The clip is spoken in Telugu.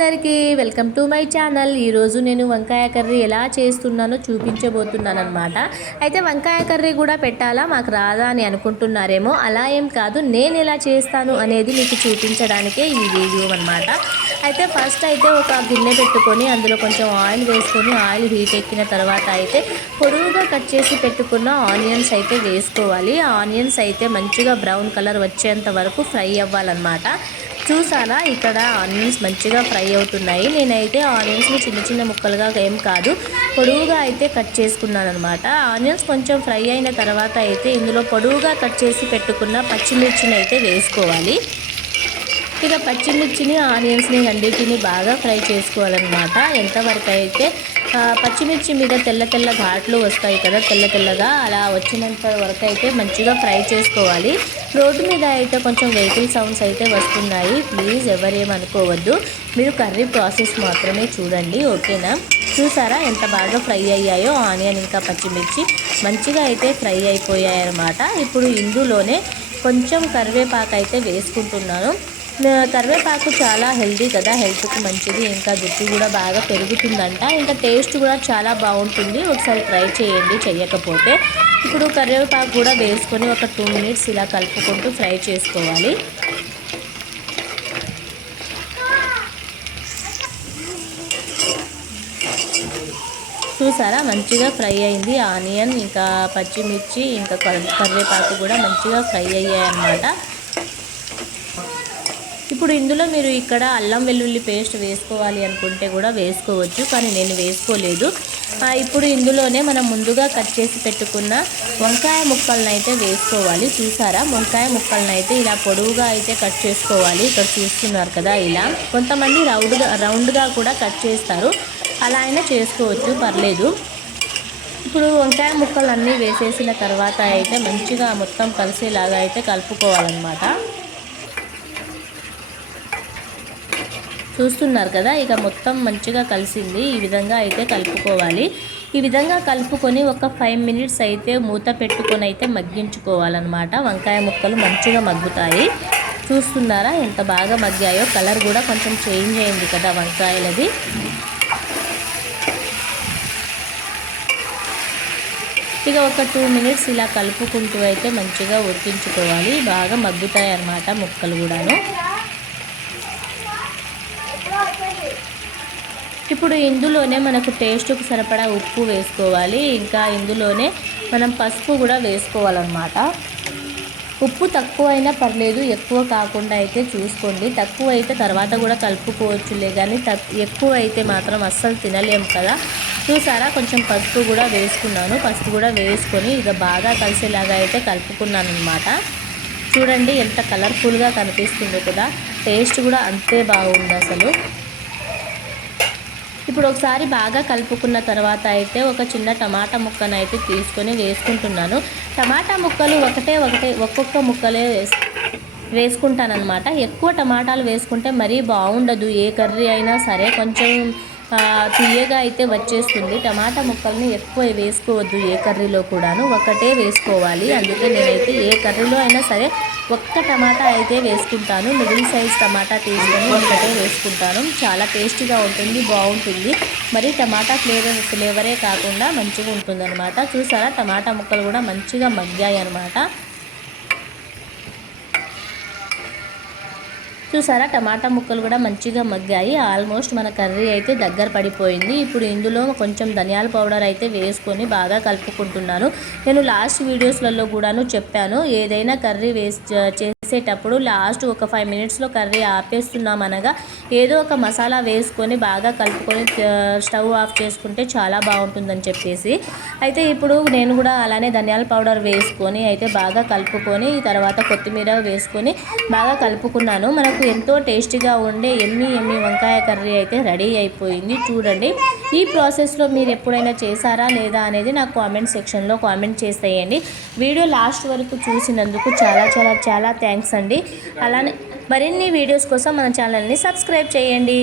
అందరికీ వెల్కమ్ టు మై ఛానల్. ఈరోజు నేను వంకాయ కర్రీ ఎలా చేస్తున్నానో చూపించబోతున్నాను అనమాట అయితే వంకాయ కర్రీ కూడా పెట్టాలా? మాకు రాదా అని అనుకుంటున్నారేమో. అలా ఏం కాదు. నేను ఎలా చేస్తాను అనేది మీకు చూపించడానికే ఈ వీడియో అనమాట అయితే ఫస్ట్ అయితే ఒక గిన్నె పెట్టుకొని అందులో కొంచెం ఆయిల్ వేసుకొని ఆయిల్ హీట్ ఎక్కిన తర్వాత అయితే పొడవుగా కట్ చేసి పెట్టుకున్న ఆనియన్స్ అయితే వేసుకోవాలి. ఆనియన్స్ అయితే మంచిగా బ్రౌన్ కలర్ వచ్చేంత వరకు ఫ్రై అవ్వాలన్నమాట. చూసారా ఇక్కడ ఆనియన్స్ మంచిగా ఫ్రై అవుతున్నాయి. నేనైతే ఆనియన్స్ని చిన్న చిన్న ముక్కలుగా ఏం కాదు పొడవుగా అయితే కట్ చేసుకున్నాను అనమాట ఆనియన్స్ కొంచెం ఫ్రై అయిన తర్వాత అయితే ఇందులో పొడవుగా కట్ చేసి పెట్టుకున్న పచ్చిమిర్చిని అయితే వేసుకోవాలి. ఇక పచ్చిమిర్చిని ఆనియన్స్ని రెండింటిని బాగా ఫ్రై చేసుకోవాలన్నమాట. ఎంతవరకు అయితే పచ్చిమిర్చి మీద తెల్ల తెల్ల ఘాట్లు వస్తాయి కదా తెల్ల తెల్లగా అలా వచ్చినంత వరకు అయితే మంచిగా ఫ్రై చేసుకోవాలి. రోడ్డు మీద అయితే కొంచెం వెహికల్ సౌండ్స్ అయితే వస్తున్నాయి. ప్లీజ్ ఎవరేమనుకోవద్దు మీరు కర్రీ ప్రాసెస్ మాత్రమే చూడండి ఓకేనా? చూసారా ఎంత బాగా ఫ్రై అయ్యాయో ఆనియన్ ఇంకా పచ్చిమిర్చి మంచిగా అయితే ఫ్రై అయిపోయాయి అన్నమాట ఇప్పుడు ఇందులోనే కొంచెం కరివేపాకు అయితే వేసుకుంటున్నాను. కరివేపాకు చాలా హెల్దీ కదా హెల్త్కి మంచిది ఇంకా జుట్టు కూడా బాగా పెరుగుతుందంట. ఇంకా టేస్ట్ కూడా చాలా బాగుంటుంది. ఒకసారి ట్రై చేయండి చేయకపోతే ఇప్పుడు కరివేపాకు కూడా వేసుకొని ఒక టూ మినిట్స్ ఇలా కలుపుకుంటూ ఫ్రై చేసుకోవాలి. చూసారా? మంచిగా ఫ్రై అయింది. ఆనియన్ ఇంకా పచ్చిమిర్చి ఇంకా కరివేపాకు కూడా మంచిగా ఫ్రై అయ్యాయి అన్నమాట ఇప్పుడు ఇందులో మీరు ఇక్కడ అల్లం వెల్లుల్లి పేస్ట్ వేసుకోవాలి అనుకుంటే కూడా వేసుకోవచ్చు కానీ నేను వేసుకోలేదు. ఇప్పుడు ఇందులోనే మనం ముందుగా కట్ చేసి పెట్టుకున్న వంకాయ ముక్కలను అయితే వేసుకోవాలి. చూసారా? వంకాయ ముక్కలను అయితే ఇలా పొడవుగా అయితే కట్ చేసుకోవాలి. ఇక్కడ చూస్తున్నారు కదా ఇలా. కొంతమంది రౌండ్గా రౌండ్గా కూడా కట్ చేస్తారు. అలా అయినా చేసుకోవచ్చు పర్లేదు. ఇప్పుడు వంకాయ ముక్కలు అన్నీ వేసేసిన తర్వాత అయితే మంచిగా మొత్తం కలిసేలాగా అయితే కలుపుకోవాలన్నమాట. చూస్తున్నారు కదా ఇక మొత్తం మంచిగా కలిసింది. ఈ విధంగా అయితే కలుపుకోవాలి. ఈ విధంగా కలుపుకొని ఒక ఫైవ్ మినిట్స్ అయితే మూత పెట్టుకొని అయితే మగ్గించుకోవాలన్నమాట. వంకాయ ముక్కలు మంచిగా మగ్గుతాయి. చూస్తున్నారా ఎంత బాగా మగ్గాయో? కలర్ కూడా కొంచెం చేంజ్ అయింది కదా వంకాయలది. ఇక ఒక టూ మినిట్స్ ఇలా కలుపుకుంటూ అయితే మంచిగా ఉడికించుకోవాలి. బాగా మగ్గుతాయి అన్నమాట ముక్కలు కూడాను. ఇప్పుడు ఇందులోనే మనకు టేస్ట్కి సరిపడా ఉప్పు వేసుకోవాలి. ఇంకా ఇందులోనే మనం పసుపు కూడా వేసుకోవాలన్నమాట. ఉప్పు తక్కువ అయినా పర్లేదు ఎక్కువ కాకుండా అయితే చూసుకోండి. తక్కువ అయితే తర్వాత కూడా కలుపుకోవచ్చులే కానీ ఎక్కువ అయితే మాత్రం అస్సలు తినలేము కదా. చూసారా? కొంచెం పసుపు కూడా వేసుకున్నాను. పసుపు కూడా వేసుకొని ఇక బాగా కలిసేలాగా అయితే కలుపుకున్నాను అనమాట చూడండి ఎంత కలర్ఫుల్గా కనిపిస్తుంది కదా. టేస్ట్ కూడా అంతే బాగుంది అసలు ఇప్పుడు ఒకసారి బాగా కలుపుకున్న తర్వాత అయితే ఒక చిన్న టమాటా ముక్కను అయితే తీసుకొని వేసుకుంటున్నాను. టమాటా ముక్కలు ఒకటే ఒకటే ఒక్కొక్క ముక్కలే వేసు వేసుకుంటానమాట ఎక్కువ టమాటాలు వేసుకుంటే మరీ బాగుండదు. ఏ కర్రీ అయినా సరే కొంచెం తీయగా అయితే వచ్చేస్తుంది. టమాటా ముక్కల్ని ఎక్కువ వేసుకోవద్దు ఏ కర్రీలో కూడాను. ఒకటే వేసుకోవాలి. అందుకే నేనైతే ఏ కర్రీలో అయినా సరే ఒక్క టమాటా అయితే వేసుకుంటాను. మిడిల్ సైజ్ టమాటా తీసుకొని ఒకటే వేసుకుంటాను. చాలా టేస్టీగా ఉంటుంది బాగుంటుంది. మరి టమాటా ఫ్లేవర్ ఫ్లేవరే కాకుండా మంచిగా ఉంటుంది అనమాట చూసారా? టమాటా ముక్కలు కూడా మంచిగా మగ్గాయి అనమాట చూసారా? టమాటా ముక్కలు కూడా మంచిగా మగ్గాయి. ఆల్మోస్ట్ మన కర్రీ అయితే దగ్గర పడిపోయింది. ఇప్పుడు ఇందులో కొంచెం ధనియాల పౌడర్ అయితే వేసుకొని బాగా కలుపుకుంటున్నాను. నేను లాస్ట్ వీడియోస్లలో కూడాను చెప్పాను. ఏదైనా కర్రీ వేసి చేసేటప్పుడు లాస్ట్ ఒక ఫైవ్ మినిట్స్లో కర్రీ ఆపేస్తున్నాం అనగా ఏదో ఒక మసాలా వేసుకొని బాగా కలుపుకొని స్టవ్ ఆఫ్ చేసుకుంటే చాలా బాగుంటుందని చెప్పేసి. అయితే ఇప్పుడు నేను కూడా అలానే ధనియాల పౌడర్ వేసుకొని అయితే బాగా కలుపుకొని తర్వాత కొత్తిమీర వేసుకొని బాగా కలుపుకున్నాను. మనకు ఎంతో టేస్టీగా ఉండే ఎమ్మి ఎమ్మి వంకాయ కర్రీ అయితే రెడీ అయిపోయింది చూడండి. ఈ ప్రాసెస్లో మీరు ఎప్పుడైనా చేశారా లేదా అనేది నాకు కామెంట్ సెక్షన్లో కామెంట్ చేసేయండి. వీడియో లాస్ట్ వరకు చూసినందుకు చాలా చాలా చాలా థ్యాంక్స్ అండి. అలానే మరిన్ని వీడియోస్ కోసం మన ఛానల్ని సబ్స్క్రైబ్ చేయండి.